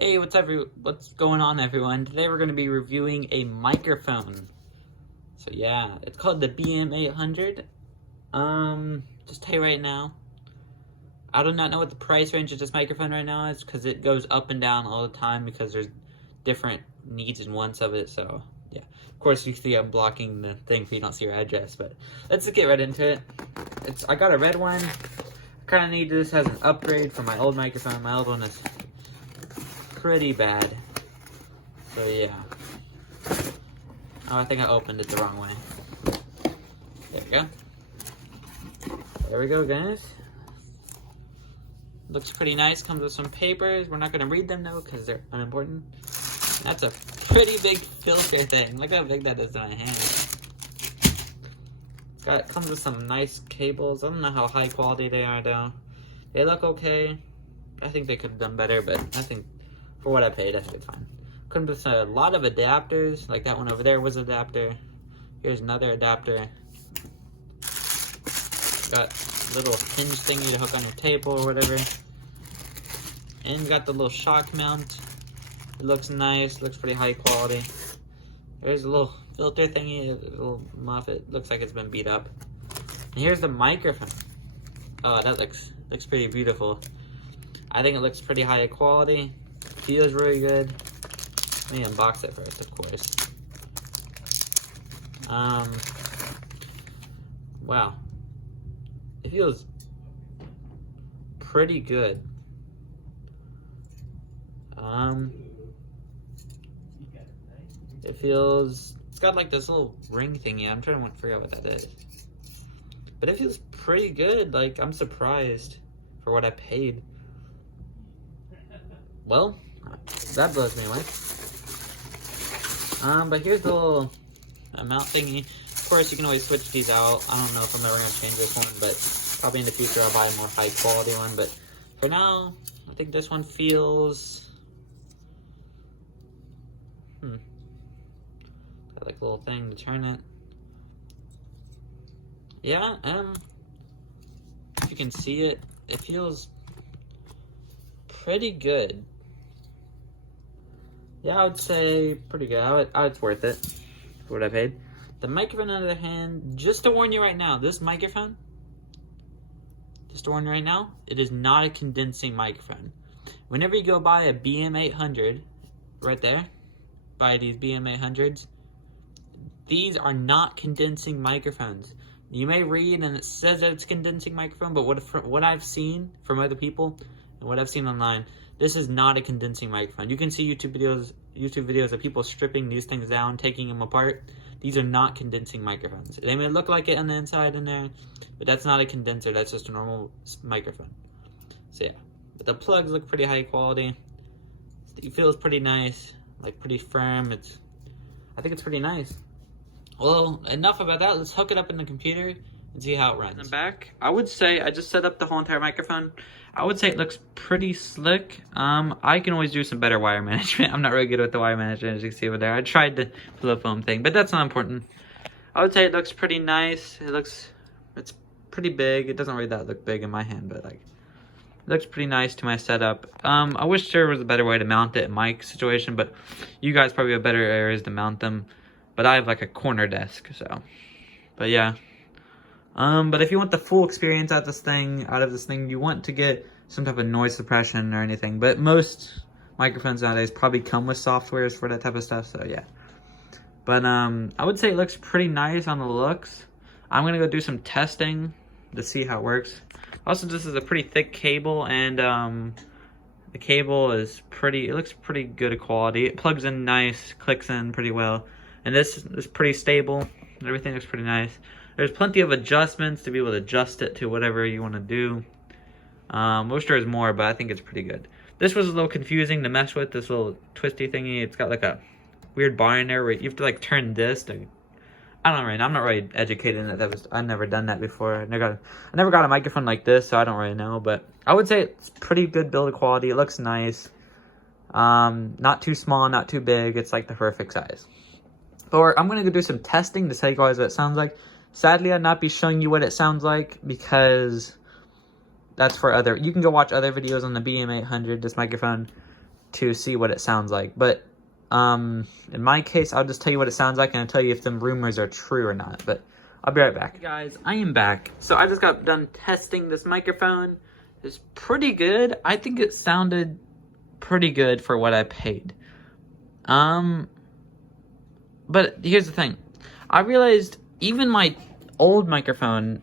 Hey, what's going on, everyone? Today we're going to be reviewing a microphone. So yeah, it's called the BM-800. Just tell you right now, I do not know what the price range of this microphone right now is because it goes up and down all the time because there's different needs and wants of it. So yeah, of course you see I'm blocking the thing so you don't see your address, but let's just get right into it. I got a red one. I kind of need this as an upgrade from my old microphone. My old one is pretty bad. So yeah. Oh, I think I opened it the wrong way. There we go. There we go, guys. Looks pretty nice. Comes with some papers. We're not going to read them though because they're unimportant. That's a pretty big filter thing. Look how big that is in my hand. Comes with some nice cables. I don't know how high quality they are though. They look okay. I think they could have done better, but I think for what I paid, I think it's fine. Comes with a lot of adapters. Like that one over there was an adapter. Here's another adapter. Got a little hinge thingy to hook on your table or whatever. And got the little shock mount. It looks nice. Looks pretty high quality. There's a little filter thingy, a little muff. It looks like it's been beat up. And here's the microphone. Oh, that looks pretty beautiful. I think it looks pretty high quality. Feels really good. Let me unbox it first, of course. Wow. It feels pretty good. It's got like this little ring thingy. I'm trying to figure out what that is. But it feels pretty good. Like, I'm surprised for what I paid. Well, that blows me away. But here's the little mount thingy. Of course, you can always switch these out. I don't know if I'm ever going to change this one, but probably in the future I'll buy a more high quality one. But for now, I think this one feels... Got like a little thing to turn it. Yeah, if you can see it, it feels pretty good. Yeah, I would say pretty good. It's worth it for what I paid. The microphone, on the other hand, just to warn you right now, this microphone, it is not a condensing microphone. Whenever you go buy a BM-800, right there, buy these BM-800s, these are not condensing microphones. You may read and it says that it's a condensing microphone, but what I've seen from other people and what I've seen online, this is not a condensing microphone. You can see YouTube videos of people stripping these things down, taking them apart. These are not condensing microphones. They may look like it on the inside in there, but that's not a condenser. That's just a normal microphone. So yeah, but the plugs look pretty high quality. It feels pretty nice, like pretty firm. I think it's pretty nice. Well, enough about that. Let's hook it up in the computer and see how it runs. I'm back. I would say I just set up the whole entire microphone. I would say it looks pretty slick. I can always do some better wire management. I'm not really good with the wire management, as you can see over there. I tried the flip foam thing, but that's not important. I would say it looks pretty nice. It's pretty big. It doesn't really look big in my hand, but like, it looks pretty nice to my setup. I wish there was a better way to mount it in my situation, but you guys probably have better areas to mount them. But I have like a corner desk, so. But yeah. But if you want the full experience out of this thing, you want to get some type of noise suppression or anything. But most microphones nowadays probably come with softwares for that type of stuff, so yeah. But I would say it looks pretty nice on the looks. I'm gonna go do some testing to see how it works. Also, this is a pretty thick cable, and the cable is it looks pretty good quality. It plugs in nice, clicks in pretty well. And this is pretty stable. Everything looks pretty nice. There's plenty of adjustments to be able to adjust it to whatever you want to do. Wish there was more, but I think it's pretty good. This was a little confusing to mess with, this little twisty thingy. It's got like a weird bar in there where you have to like turn this to... I don't know, I'm not really educated in it. I've never done that before. I never got a microphone like this, so I don't really know. But I would say it's pretty good build quality. It looks nice. Not too small, not too big. It's like the perfect size. But I'm going to go do some testing to tell you guys what it sounds like. Sadly, I'll not be showing you what it sounds like because that's for you can go watch other videos on the BM-800, this microphone. to see what it sounds like. But in my case, I'll just tell you what it sounds like, and I'll tell you if them rumors are true or not. But I'll be right back. Hey guys, I am back. So I just got done testing this microphone. It's pretty good. I think it sounded pretty good for what I paid. But here's the thing. I realized even my old microphone,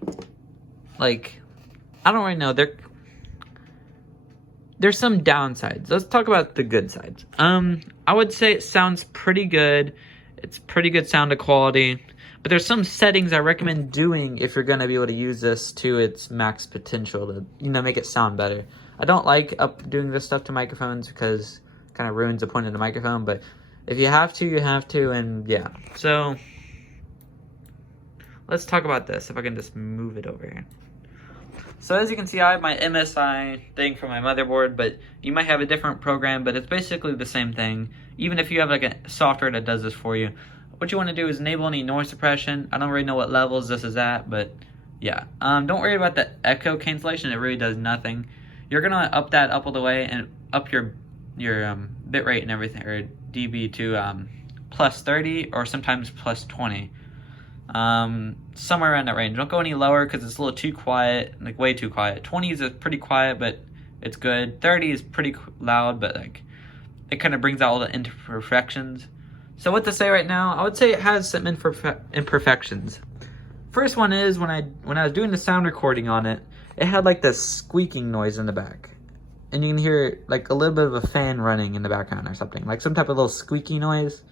like, I don't really know, there's some downsides. Let's talk about the good sides. I would say it sounds pretty good. It's pretty good sound quality. But there's some settings I recommend doing if you're going to be able to use this to its max potential to, make it sound better. I don't like doing this stuff to microphones because it kind of ruins the point of the microphone. But if you have to, you have to, and yeah. So let's talk about this, if I can just move it over here. So as you can see, I have my MSI thing for my motherboard, but you might have a different program, but it's basically the same thing. Even if you have like a software that does this for you, what you want to do is enable any noise suppression. I don't really know what levels this is at, but yeah. Don't worry about the echo cancellation. It really does nothing. You're gonna up that up all the way and up your bitrate and everything, or dB to plus 30 or sometimes plus 20. Somewhere around that range. Don't go any lower because it's a little too quiet, like way too quiet. 20 is pretty quiet, but it's good. 30 is pretty loud, but like it kind of brings out all the imperfections. So what to say right now, I would say it has some imperfections. First one is when I was doing the sound recording on it, it had like this squeaking noise in the back. And you can hear like a little bit of a fan running in the background or something. Like some type of little squeaky noise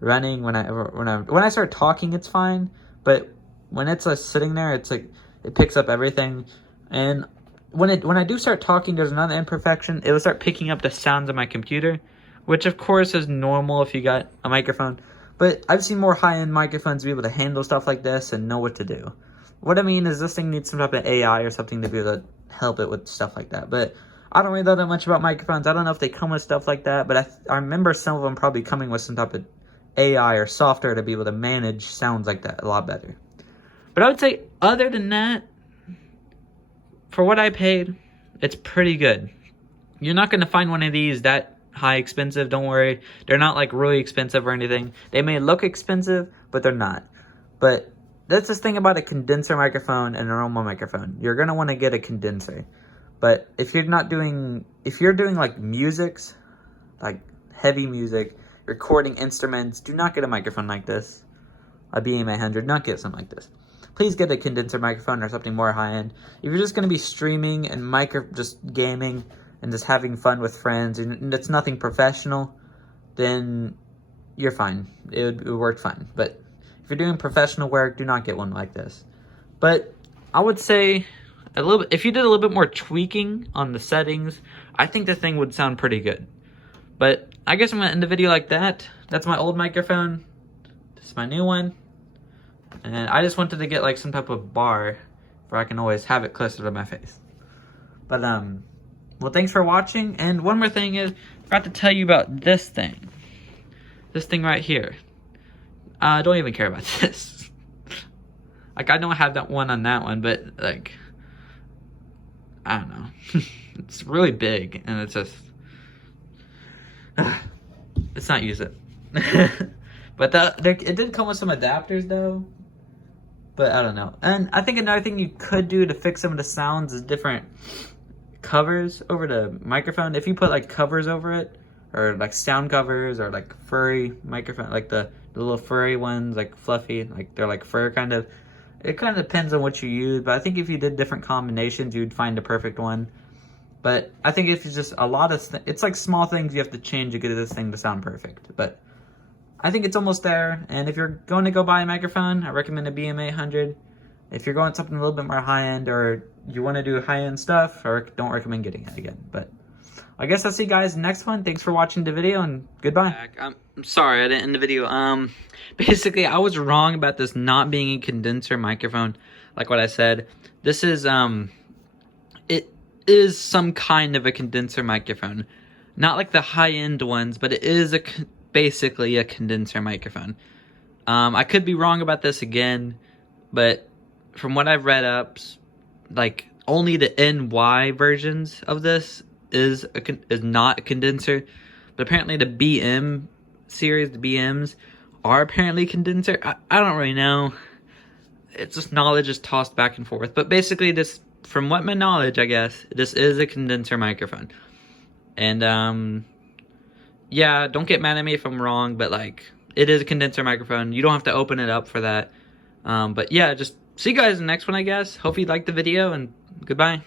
running when I start talking, it's fine. But when it's sitting there, it's like it picks up everything. And when I do start talking, there's another imperfection. It will start picking up the sounds of my computer, which of course is normal if you got a microphone. But I've seen more high-end microphones be able to handle stuff like this and know what to do. What I mean is this thing needs some type of AI or something to be able to help it with stuff like that. But I don't really know that much about microphones. I don't know if they come with stuff like that, but I remember some of them probably coming with some type of AI or software to be able to manage sounds like that a lot better. But I would say other than that, for what I paid, it's pretty good. You're not going to find one of these that high expensive, don't worry. They're not like really expensive or anything. They may look expensive, but they're not. But that's this thing about a condenser microphone and a normal microphone. You're going to want to get a condenser. But if you're doing like musics, like heavy music, recording instruments, do not get a microphone like this. A BM-800, not get something like this. Please get a condenser microphone or something more high-end. If you're just going to be streaming and just gaming and just having fun with friends and it's nothing professional, then you're fine. It would work fine. But if you're doing professional work, do not get one like this. But I would say if you did a little bit more tweaking on the settings, I think the thing would sound pretty good. But I guess I'm going to end the video like that. That's my old microphone. This is my new one. And I just wanted to get like some type of bar where I can always have it closer to my face. But, well, thanks for watching. And one more thing is, I forgot to tell you about this thing. This thing right here. I don't even care about this. Like, I don't have that one on that one, but, like, I don't know. It's really big, and it's just... let's not use it. But it did come with some adapters, though. But I don't know. And I think another thing you could do to fix some of the sounds is different covers over the microphone. If you put like covers over it, or like sound covers, or like furry microphone, like the little furry ones, like fluffy, like they're like fur kind of. It kind of depends on what you use, but I think if you did different combinations, you'd find the perfect one. But I think if it's just a lot of, it's like small things you have to change to get this thing to sound perfect. But I think it's almost there. And if you're going to go buy a microphone, I recommend a BM-800. If you're going something a little bit more high-end, or you want to do high-end stuff, or don't recommend getting it again. But I guess I'll see you guys next one. Thanks for watching the video, and goodbye. I'm sorry I didn't end the video. Basically, I was wrong about this not being a condenser microphone, like what I said. This is, it is some kind of a condenser microphone. Not like the high-end ones, but it is basically a condenser microphone. I could be wrong about this again, but from what I've read up, like only the NY versions of this is not a condenser. But apparently the BM series, the BMs, are apparently condenser. I don't really know. It's just knowledge is tossed back and forth. But basically this, from what my knowledge, I guess, this is a condenser microphone. And yeah, don't get mad at me if I'm wrong, but like, it is a condenser microphone. You don't have to open it up for that. But yeah, just see you guys in the next one, I guess. Hope you liked the video, and goodbye.